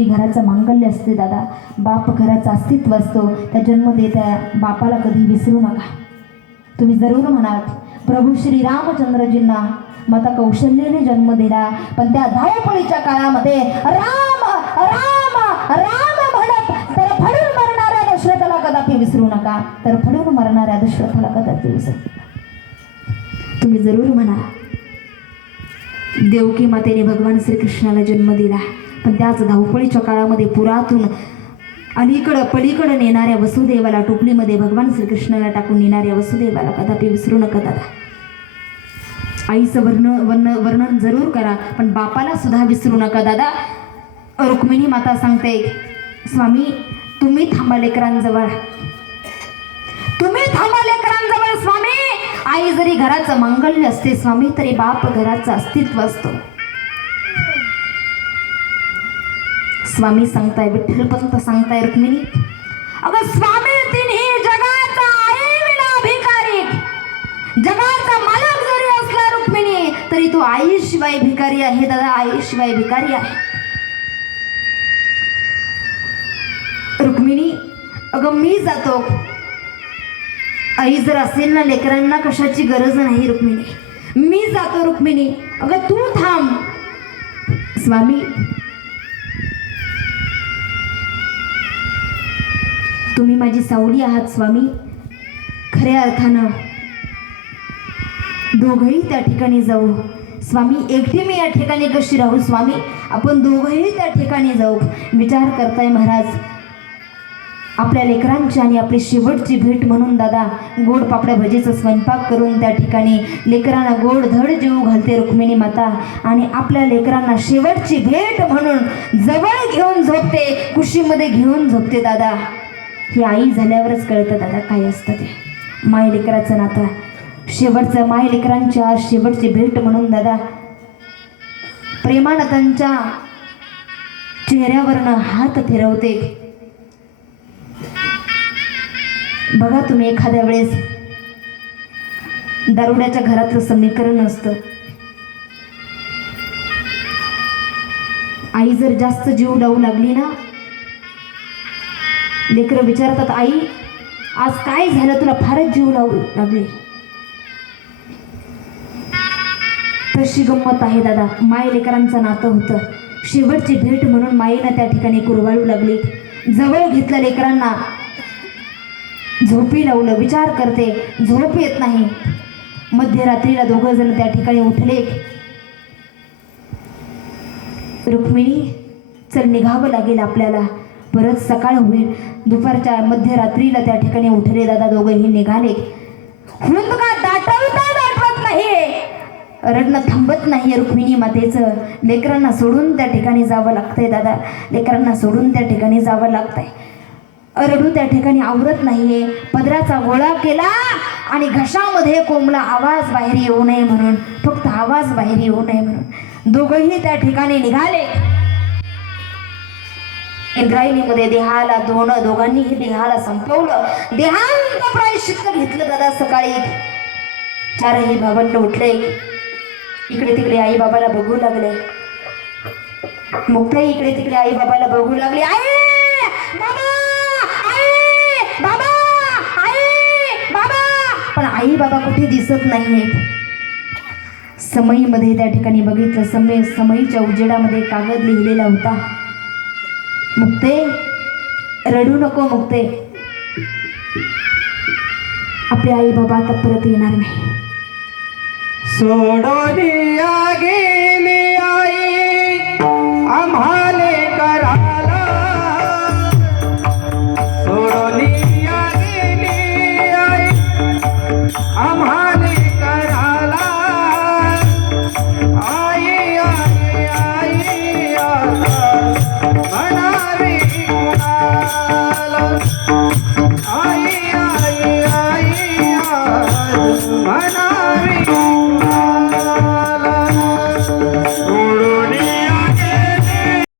जरी घराचं मांगल्य असते दादा. बाप घराचं अस्तित्व असतो. त्या जन्म देत्या बापाला कधी विसरू नका. तुम्ही जरूर म्हणाल प्रभू श्री रामचंद्रजींना माता कौशल्याने जन्म दिला पण त्या धावपळीच्या काळामध्ये राम राम राम म्हणत तर फडून मरणाऱ्या दशरथाला कदापि विसरू नका. तर फडून मरणाऱ्या दशरथाला कदापि विसरू तुम्ही जरूर म्हणा देवकी मातेने भगवान श्रीकृष्णाला जन्म दिला. पण त्याच धावपळीच्या काळामध्ये पुरातून अलीकडं पलीकडं नेणाऱ्या वसुदेवाला टोपलीमध्ये भगवान श्रीकृष्णाला टाकून नेणाऱ्या वसुदेवाला कदापि विसरू नका दादा. आईचं वर्ण वर्ण वर्णन जरूर करा पण बापाला सुद्धा विसरू नका दादा. रुक्मिणी माता सांगते स्वामी तुम्ही थांबा लेकरांजवळ. तुम्ही थांबा लेकरांजवळ स्वामी. आई जरी घराचं मांगल्य असते स्वामी तरी बाप घराचं अस्तित्व असतो. स्वामी सांगताय विठ्ठलपंत सांगताय रुक्मिणी. अगं स्वामी तिन्ही जगाचा आहे विना भिकारी. जगाचा मालक जरी असला रुक्मिणी तरी तो आईशिवाय भिकारी आहे दादा आईशिवाय भिकारी आहे. रुक्मिणी अगं मी जातो. आई जर असेल ना लेकरांना कशाची गरज नाही रुक्मिणी. मी जातो रुक्मिणी. अगं तू थांब. स्वामी तुम्ही माझी सावली आहात स्वामी. खऱ्या अर्थानं दोघंही त्या ठिकाणी जाऊ. स्वामी एकटी मी या ठिकाणी कशी राहू? स्वामी आपण दोघंही त्या ठिकाणी जाऊ. विचार करताय महाराज. आपल्या लेकरांची आणि आपली शेवटची भेट म्हणून दादा गोड पापड्या भजीचा स्वयंपाक करून त्या ठिकाणी लेकरांना गोड धड जीव घालते रुक्मिणी माता आणि आपल्या लेकरांना शेवटची भेट म्हणून जवळ घेऊन झोपते कुशीमध्ये घेऊन झोपते दादा. ही आई झाल्यावरच कळतं दादा काय असतं ते. माय लेकराचं नातं. शेवटचं माय लेकरांच्या शेवटची भेट म्हणून दादा प्रेमानतांच्या चेहऱ्यावरनं हात फिरवते. बघा तुम्ही एखाद्या वेळेस दारुड्याच्या घरातलं समीकरण असतं. आई जर जास्त जीव लावू लागली ना लेकरं विचारतात आई आज काय झालं? तुला फारच जीव लावू लागले. तशी गंमत आहे दादा. माय लेकरांचं नातं होतं. शेवटची भेट म्हणून माईनं त्या ठिकाणी कुरवाळू लागली. जवळ घेतलं लेकरांना झोपी लावलं. विचार करते झोप येत नाही. मध्यरात्रीला दोघं जण त्या ठिकाणी उठले. रुक्मिणी चल निघावं लागेल आपल्याला. परत सकाळ होईल. दुपारच्या मध्यरात्रीला त्या ठिकाणी उठले दादा दोघंही निघाले. हुंद दाटवता दाटवत नाही रडणं थांबत नाही रुक्मिणी मातेचं. लेकरांना सोडून त्या ठिकाणी जावं लागतंय दादा. लेकरांना सोडून त्या ठिकाणी जावं लागतंय. रडू त्या ठिकाणी आवरत नाहीये. पदराचा गोळा केला आणि घशामध्ये कोंबला आवाज बाहेर येऊ नये म्हणून. फक्त आवाज बाहेर येऊ नये म्हणून. दोघंही त्या ठिकाणी निघाले. इंद्रायणीमध्ये देहाला दोन दोघांनीही देहाला संपवलं. देहांत प्रायश्चित्त घेतलं दादा सकाळी. चारही भावंड उठले. इकडे तिकडे आई बाबाला बघू लागले. मुक्ताई इकडे तिकडे आई बाबाला बघू लागली. आई! आई! बाबा! पण आई बाबा कुठे दिसत नाहीये. समईमध्ये त्या ठिकाणी बघितलं. समय समईच्या उजेडामध्ये कागद लिहिलेला होता. मुक्ते रडू नको मुक्ते. आपले आई बाबा आता परत येणार नाही. सोडोनी